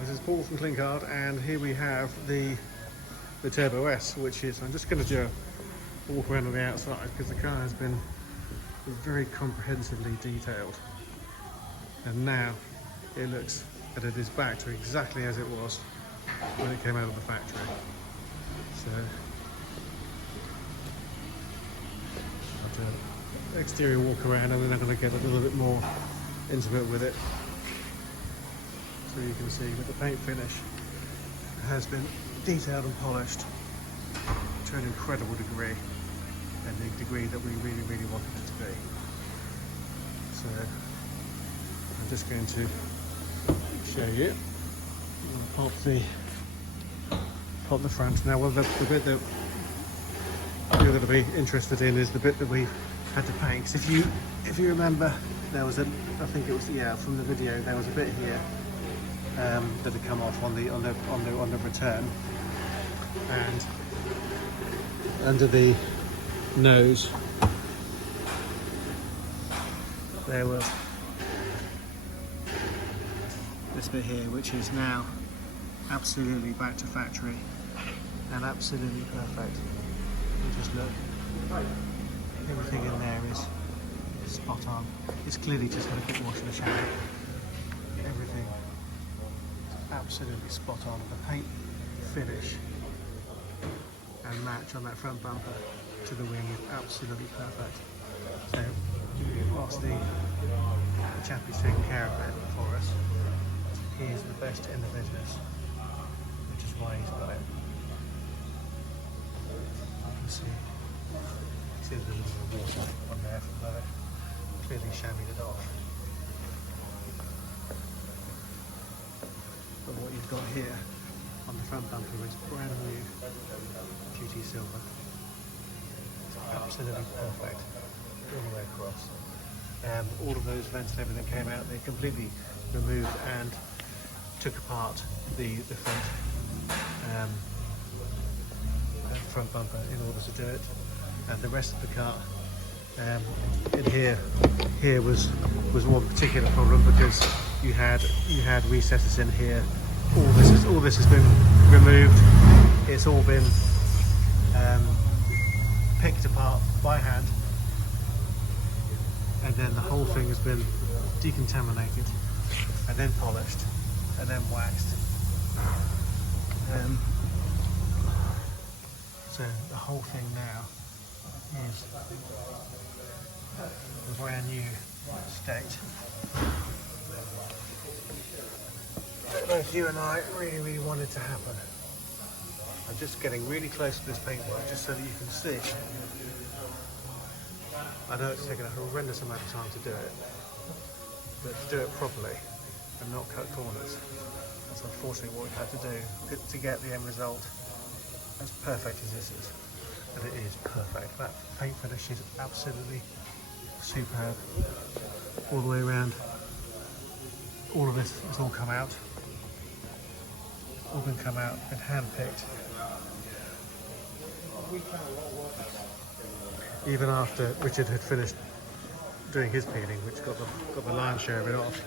This is Paul from Clinkard, and here we have the Turbo S, which is, I'm just going to do a walk around on the outside because the car has been very comprehensively detailed, and now it looks that it is back to exactly as it was when it came out of the factory. So I'll do an exterior walk around and then I'm going to get a little bit more intimate with it. So you can see that the paint finish has been detailed and polished to an incredible degree, and the degree that we really wanted it to be. So I'm just going to show you. Pop the front. Now, well, the bit that you're going to be interested in is the bit that we had to paint. Because if you remember, there was I think it was, yeah, from the video, there was a bit here that had come off on the return, and under the nose there was this bit here, which is now absolutely back to factory and absolutely perfect. You just look, everything in there is spot on. It's clearly just got a quick wash in the shower. Everything is absolutely spot on. The paint finish and match on that front bumper to the wing is absolutely perfect. So whilst the chap is taking care of it for us, he is the best in the business, which is why he's got it. You can see there's a little bit of water on there from where they clearly shabbied it off. But what you've got here on the front bumper is brand new GT silver. It's absolutely perfect all the way across. All of those vents and everything came out. They completely removed and took apart the front bumper in order to do it, and the rest of the car in here was one particular problem because you had recesses in here. All this has been removed. It's all been picked apart by hand, and then the whole thing has been decontaminated and then polished and then waxed. So the whole thing now is a brand new state. Both you and I really wanted to happen. I'm just getting really close to this paintwork just so that you can see. I know it's taken a horrendous amount of time to do it, but to do it properly and not cut corners, that's unfortunately what we've had to do to get the end result as perfect as this is. And it is perfect. That paint finish is absolutely superb all the way around. All of this has all come out. All been come out and hand picked. Even after Richard had finished doing his peeling, which got the lion's share of it off,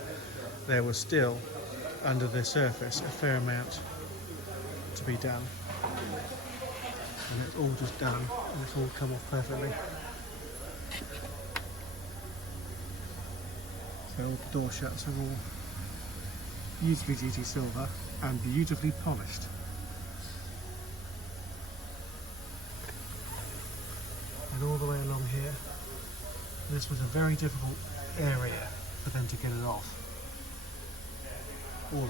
there was still under the surface a fair amount to be done. And it's all just done, and it's all come off perfectly. So all the door shuts are all beautifully GT silver and beautifully polished. And all the way along here, this was a very difficult area for them to get it off. All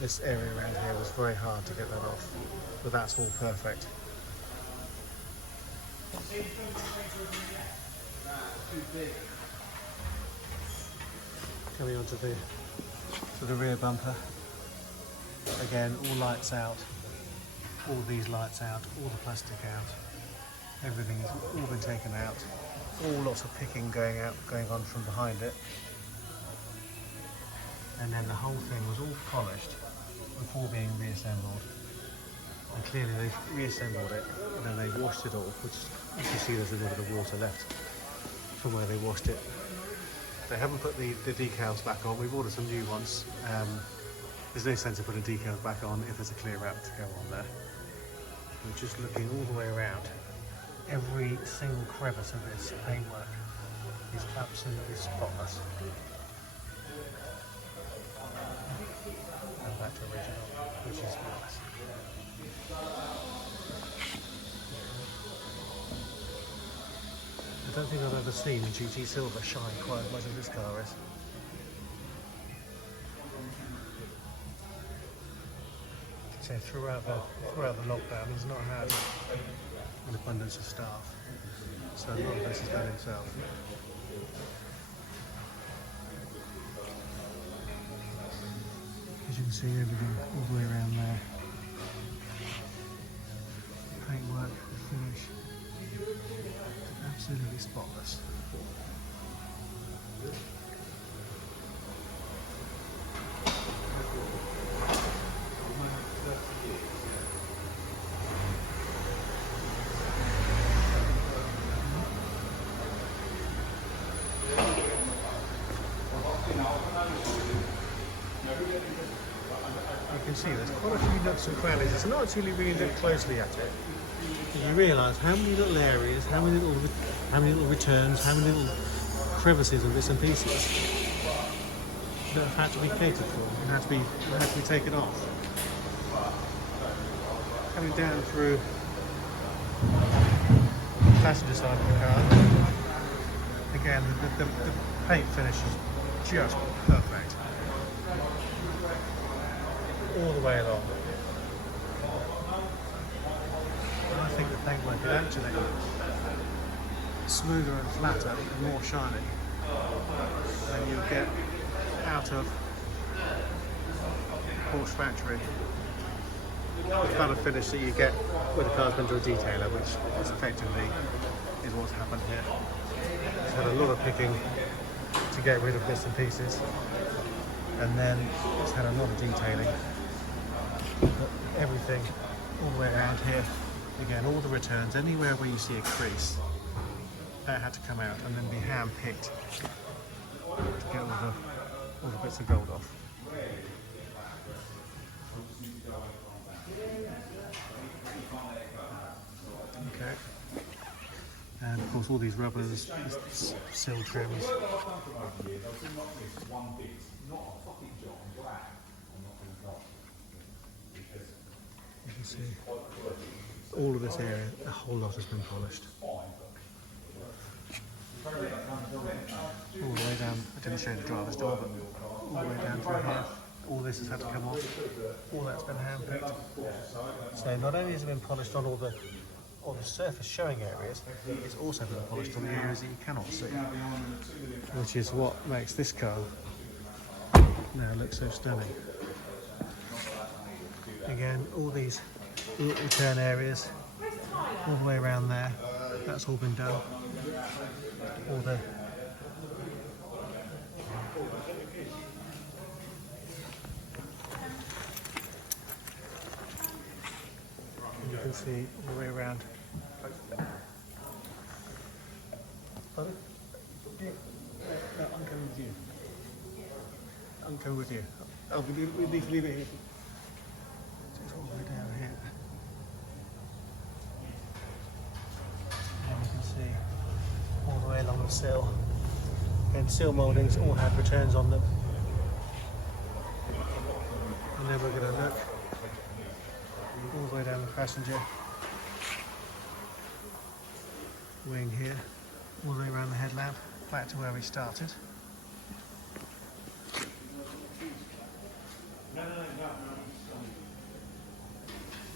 this area around here was very hard to get that off, but that's all perfect. Coming on to the rear bumper. Again, all lights out, all these lights out, all the plastic out. Everything has all been taken out. All lots of picking going on from behind it. And then the whole thing was all polished before being reassembled. And clearly they've reassembled it and then they washed it all, which you can see there's a little bit of water left from where they washed it. They haven't put the decals back on. We've ordered some new ones. There's no sense of putting decals back on if there's a clear wrap to go on there. We're just looking all the way around. Every single crevice of this paintwork is absolutely spotless. And back to original, which is nice. I don't think I've ever seen GT Silver shine quite as much as this car is. So throughout the lockdown, he's not had an abundance of staff, so a lot of this is done himself. As you can see, everything all the way around there. Paintwork, the finish, absolutely spotless. You can see there's quite a few nooks and crannies. It's not until you really look closely at it that you realise how many little areas, how many little returns, how many little crevices and bits and pieces that have had to be catered for and had to be taken off. Coming down through the passenger side of the car, again the paint finish is just perfect. All the way along. And I think the paintwork is actually smoother and flatter and more shiny than you get out of Porsche factory. The kind of finish that you get with a car's been to a detailer, which is effectively is what's happened here. It's had a lot of picking to get rid of bits and pieces, and then it's had a lot of detailing. But everything all the way around here, again, all the returns, anywhere where you see a crease, that had to come out and then be hand picked to get all the bits of gold off. Okay, and of course all these rubbers, sill trims. You can see all of this area, a whole lot has been polished. All the way down, I didn't show the driver's door, but all the way down through here, all this has had to come off, all that's been hand-picked. So not only has it been polished on all the surface showing areas, it's also been polished on the areas that you cannot see, which is what makes this car now look so stunning. Again, all these little return areas, all the way around there, that's all been done. All the you can see all the way around. Pardon? Yeah. No, I'm coming with you. I'm coming with you. Oh, we need to leave it here. It's all the way down here. And you can see all the way along the sill. And sill mouldings all have returns on them. And then we're going to look all the way down the passenger wing here, all the way around the headlamp, back to where we started.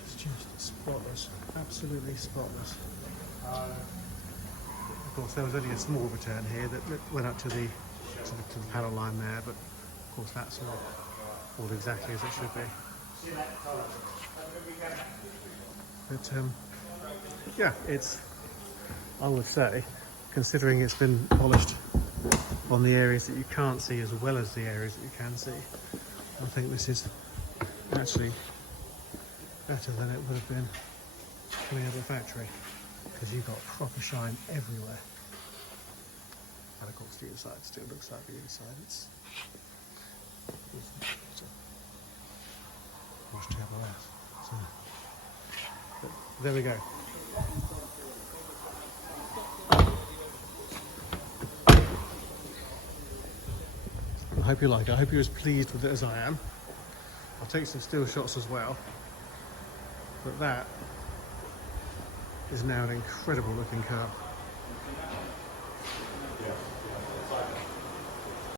It's just spotless, absolutely spotless. Of course, there was only a small return here that went up to the panel line there, but of course that's all exactly as it should be. But yeah, I would say, considering it's been polished on the areas that you can't see as well as the areas that you can see, I think this is actually better than it would have been coming out of the factory, because you've got proper shine everywhere. And of course the inside still looks like the inside. It's Porsche Turbo S. So, but there we go. I hope you like it. I hope you're as pleased with it as I am. I'll take some still shots as well. But that is now an incredible looking car.